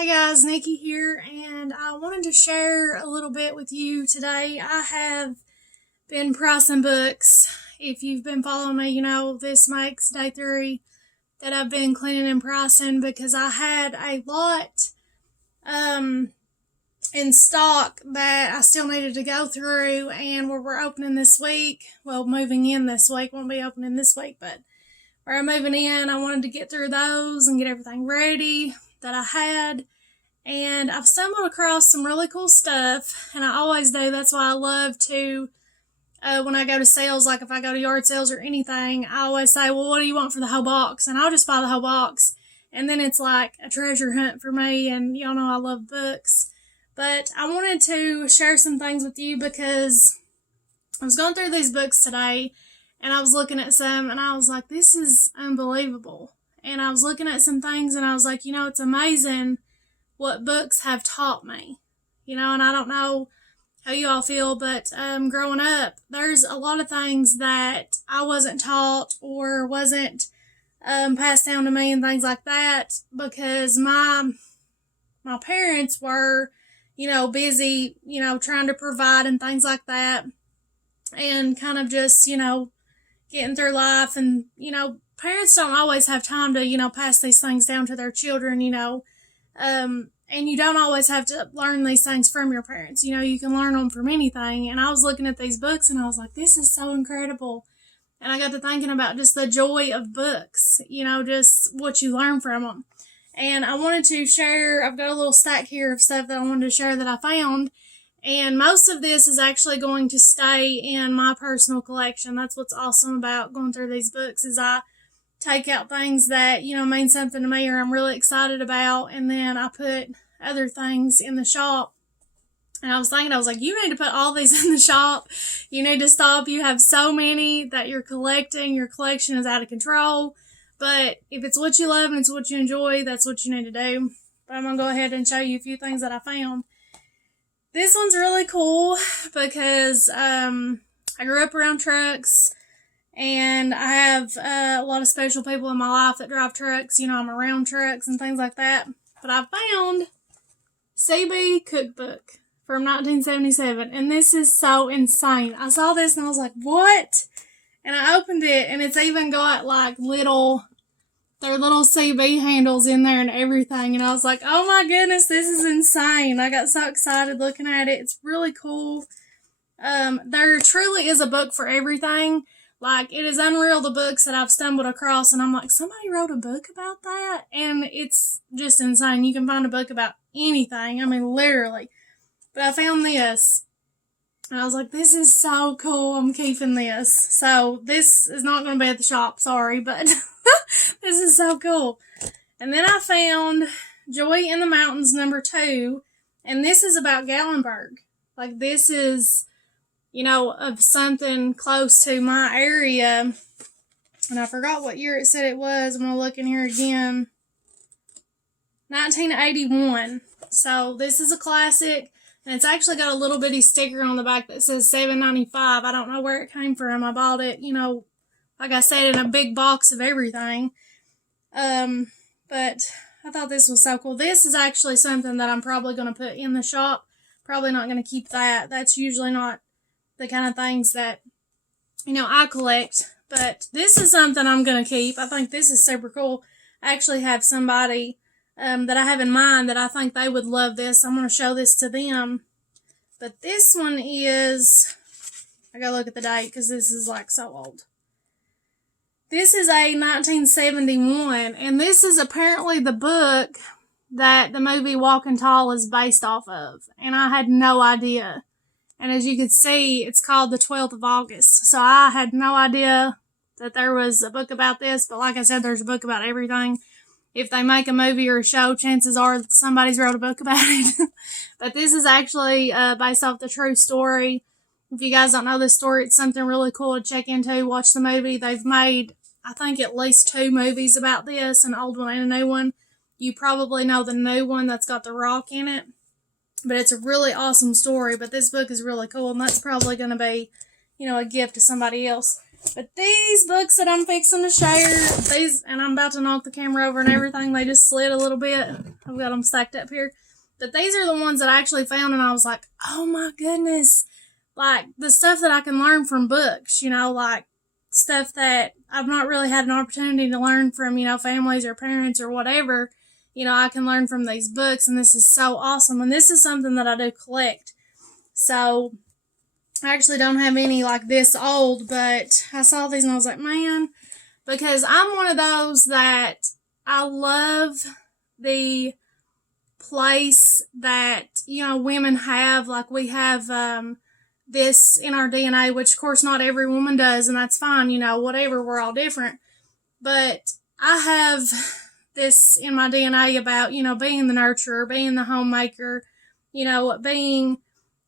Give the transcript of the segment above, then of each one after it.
Hey guys, Nikki here, and I wanted to share a little bit with you today. I have been pricing books. If you've been following me, you know this makes day 3 that I've been cleaning and pricing because I had a lot in stock that I still needed to go through, and we're opening this week. Well, moving in this week, won't be opening this week, but we're moving in. I wanted to get through those and get everything ready that I had. And I've stumbled across some really cool stuff, and I always do. That's why I love to, when I go to sales, like if I go to yard sales or anything, I always say, well, what do you want for the whole box? And I'll just buy the whole box. And then it's like a treasure hunt for me, and y'all know I love books. But I wanted to share some things with you because I was going through these books today, and I was looking at some, and I was like, this is unbelievable. And I was looking at some things, and I was like, it's amazing what books have taught me, and I don't know how you all feel, but growing up, there's a lot of things that I wasn't taught or wasn't passed down to me and things like that because my parents were, busy, trying to provide and things like that, and kind of just, getting through life, and, parents don't always have time to, pass these things down to their children, and you don't always have to learn these things from your parents. You can learn them from anything. And I was looking at these books and I was like, this is so incredible. And I got to thinking about just the joy of books, just what you learn from them. And I wanted to share, I've got a little stack here of stuff that I wanted to share that I found. And most of this is actually going to stay in my personal collection. That's what's awesome about going through these books is I take out things that, mean something to me or I'm really excited about, and then I put other things in the shop. And I was like, you need to put all these in the shop. You need to stop. You have so many that you're collecting. Your collection is out of control. But if it's what you love and it's what you enjoy, that's what you need to do. But I'm going to go ahead and show you a few things that I found. This one's really cool because I grew up around trucks. And I have a lot of special people in my life that drive trucks. I'm around trucks and things like that. But I found CB Cookbook from 1977. And this is so insane. I saw this and I was like, what? And I opened it and it's even got like their little CB handles in there and everything. And I was like, oh my goodness, this is insane. I got so excited looking at it. It's really cool. There truly is a book for everything. Like, it is unreal the books that I've stumbled across, and I'm like, somebody wrote a book about that? And it's just insane. You can find a book about anything. I mean, literally. But I found this, and I was like, this is so cool. I'm keeping this. So, this is not going to be at the shop, sorry, but this is so cool. And then I found Joy in the Mountains #2, and this is about Gallenberg. Like, this is, of something close to my area. And I forgot what year it said it was. I'm going to look in here again. 1981. So this is a classic. And it's actually got a little bitty sticker on the back that says $7.95. I don't know where it came from. I bought it, like I said, in a big box of everything. But I thought this was so cool. This is actually something that I'm probably going to put in the shop. Probably not going to keep that. That's usually not the kind of things that, I collect. But this is something I'm going to keep. I think this is super cool. I actually have somebody that I have in mind that I think they would love this. I'm going to show this to them. But this one is, I got to look at the date because this is like so old. This is a 1971, and this is apparently the book that the movie Walking Tall is based off of. And I had no idea. And as you can see, it's called The 12th of August. So I had no idea that there was a book about this. But like I said, there's a book about everything. If they make a movie or a show, chances are somebody's wrote a book about it. But this is actually based off the true story. If you guys don't know this story, it's something really cool to check into. Watch the movie. They've made, I think, at least 2 movies about this, an old one and a new one. You probably know the new one that's got The Rock in it. But it's a really awesome story. But this book is really cool, and that's probably going to be, a gift to somebody else. But these books that I'm fixing to share, and I'm about to knock the camera over and everything, they just slid a little bit. I've got them stacked up here. But these are the ones that I actually found, and I was like, oh my goodness. Like, the stuff that I can learn from books, like stuff that I've not really had an opportunity to learn from, families or parents or whatever. I can learn from these books, and this is so awesome. And this is something that I do collect. So I actually don't have any like this old, but I saw these and I was like, man, because I'm one of those that I love the place that, women have. Like, we have this in our DNA, which of course not every woman does, and that's fine, whatever, we're all different. But I have this in my DNA about, being the nurturer, being the homemaker, being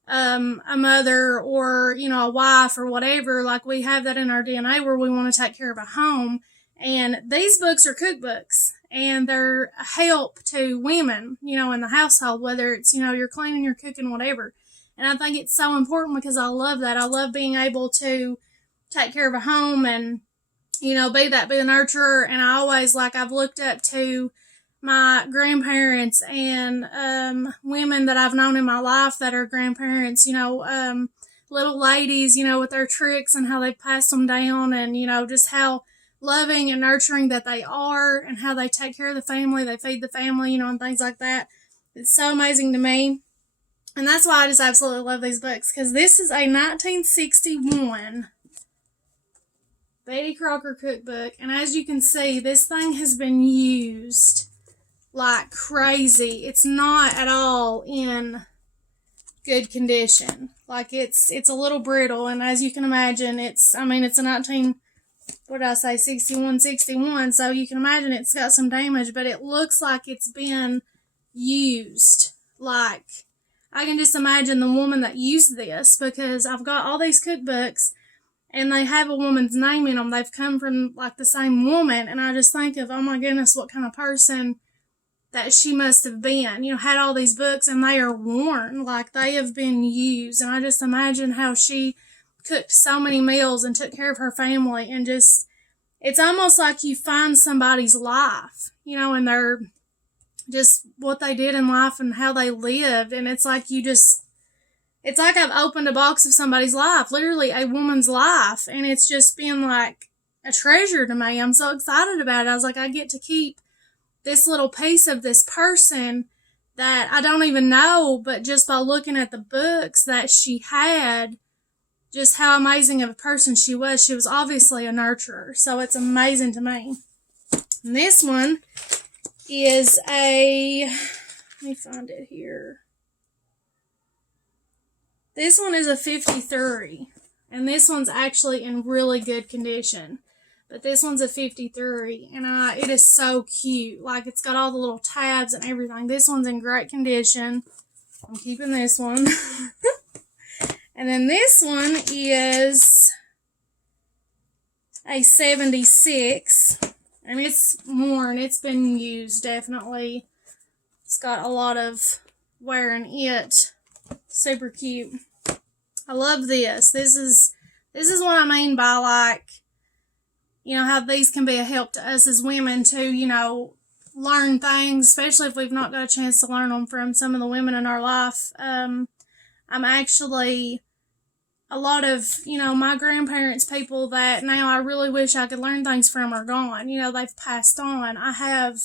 a mother or, a wife or whatever. Like, we have that in our DNA where we want to take care of a home. And these books are cookbooks, and they're a help to women, in the household, whether it's, you're cleaning, you're cooking, whatever. And I think it's so important because I love that. I love being able to take care of a home and, be the nurturer. And I always, I've looked up to my grandparents and women that I've known in my life that are grandparents, little ladies, with their tricks and how they pass them down, and, just how loving and nurturing that they are, and how they take care of the family, they feed the family, and things like that. It's so amazing to me. And that's why I just absolutely love these books, because this is a 1961 Betty Crocker cookbook, and as you can see, this thing has been used like crazy. It's not at all in good condition. Like, it's a little brittle, and as you can imagine, it's a 61, so you can imagine it's got some damage, but it looks like it's been used. Like, I can just imagine the woman that used this, because I've got all these cookbooks and they have a woman's name in them. They've come from the same woman, and I just think of, oh my goodness, what kind of person that she must have been. Had all these books and they are worn, like they have been used. And I just imagine how she cooked so many meals and took care of her family, and just, it's almost like you find somebody's life, and they're just what they did in life and how they lived. And it's like it's like I've opened a box of somebody's life, literally a woman's life. And it's just been like a treasure to me. I'm so excited about it. I was like, I get to keep this little piece of this person that I don't even know, but just by looking at the books that she had, just how amazing of a person she was. She was obviously a nurturer. So it's amazing to me. And this one is let me find it here. This one is a 53, and this one's actually in really good condition. But this one's a 53, and it is so cute. Like, it's got all the little tabs and everything. This one's in great condition. I'm keeping this one. And then this one is a 76, and it's worn. It's been used, definitely. It's got a lot of wear in it. Super cute. I love this. This is what I mean by, how these can be a help to us as women to, learn things, especially if we've not got a chance to learn them from some of the women in our life. I'm actually, a lot of, my grandparents, people that now I really wish I could learn things from, are gone. They've passed on. I have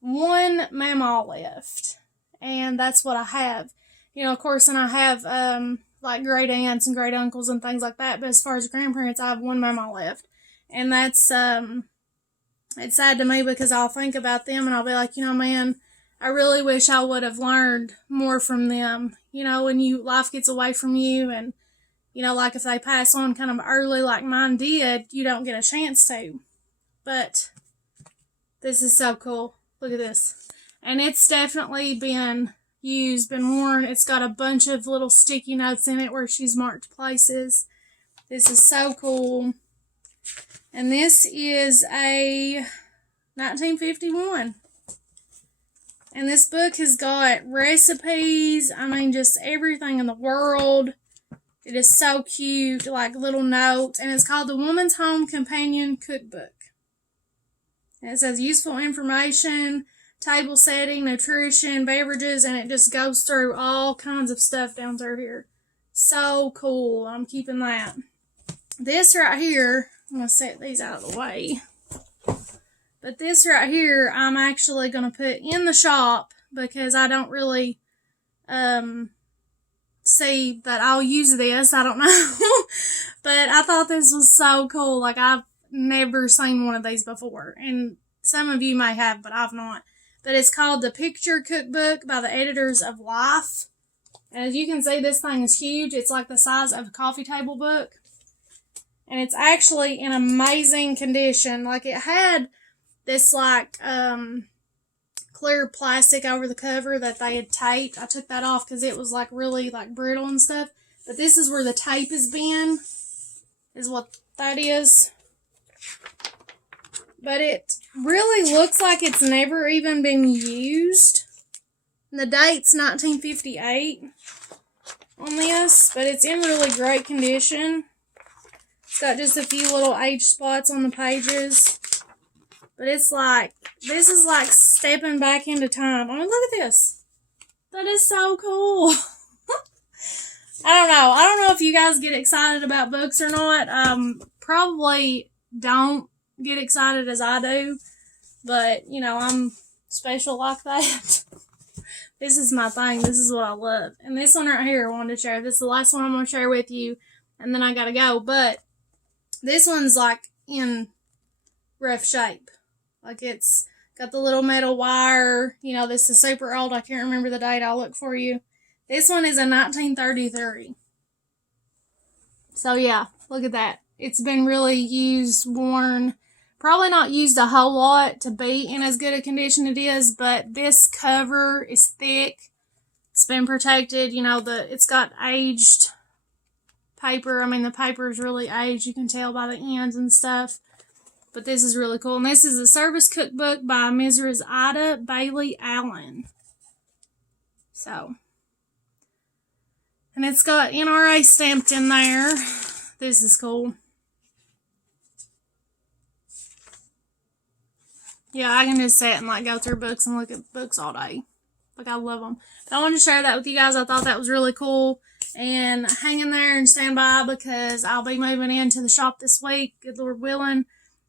one mama left, and that's what I have. Of course, and I have, great aunts and great uncles and things like that, but as far as grandparents, I have one mama left. And that's, it's sad to me, because I'll think about them and I'll be like, man, I really wish I would have learned more from them. When life gets away from you, and, if they pass on kind of early like mine did, you don't get a chance to. But this is so cool. Look at this. And it's definitely been used, been worn. It's got a bunch of little sticky notes in it where she's marked places. This is so cool. And this is a 1951. And this book has got recipes. Just everything in the world. It is so cute, like little notes, and it's called the Woman's Home Companion Cookbook. And it says useful information, table setting, nutrition, beverages, and it just goes through all kinds of stuff down through here. So cool. I'm keeping that. This right here, I'm going to set these out of the way. But this right here, I'm actually going to put in the shop because I don't really see that I'll use this. I don't know. But I thought this was so cool. Like, I've never seen one of these before. And some of you may have, but I've not. But it's called the Picture Cookbook by the Editors of Life. And as you can see, this thing is huge. It's like the size of a coffee table book. And it's actually in amazing condition. Like, it had this, like, clear plastic over the cover that they had taped. I took that off because it was, like, really, like, brittle and stuff. But this is where the tape has been, is what that is. But it really looks like it's never even been used. And the date's 1958 on this, but it's in really great condition. It's got just a few little age spots on the pages. But it's like, this is like stepping back into time. I mean, look at this. That is so cool. I don't know if you guys get excited about books or not. Probably don't get excited as I do. But, you know, I'm special like that. This is my thing. This is what I love. And this one right here I wanted to share. This is the last one I'm going to share with you. And then I got to go. But this one's like in rough shape. Like, it's got the little metal wire. You know, this is super old. I can't remember the date. I'll look for you. This one is a 1933. So, yeah, look at that. It's been really used, worn. Probably not used a whole lot to be in as good a condition it is, but this cover is thick. It's been protected. You know, it's got aged paper. I mean, the paper is really aged. You can tell by the ends and stuff. But this is really cool. And this is a service cookbook by Mrs. Ida Bailey Allen. So. And it's got NRA stamped in there. This is cool. Yeah, I can just sit and, like, go through books and look at books all day. Like, I love them. But I wanted to share that with you guys. I thought that was really cool. And hang in there and stand by because I'll be moving into the shop this week, good Lord willing.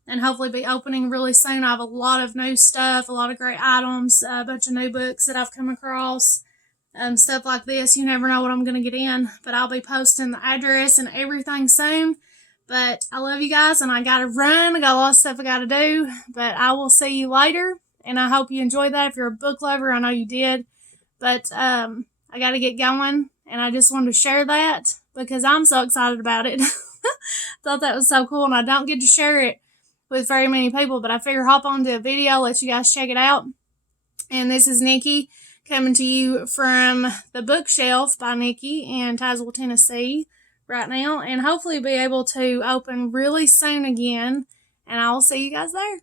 And hopefully be opening really soon. I have a lot of new stuff, a lot of great items, a bunch of new books that I've come across. Stuff like this. You never know what I'm going to get in. But I'll be posting the address and everything soon. But I love you guys, and I got to run. I got a lot of stuff I got to do. But I will see you later, and I hope you enjoyed that. If you're a book lover, I know you did. But I got to get going, and I just wanted to share that because I'm so excited about it. Thought that was so cool, and I don't get to share it with very many people, but I figure hop onto a video, let you guys check it out. And this is Nikki coming to you from the Bookshelf by Nikki in Tazewell, Tennessee right now, and hopefully be able to open really soon again, and I will see you guys there.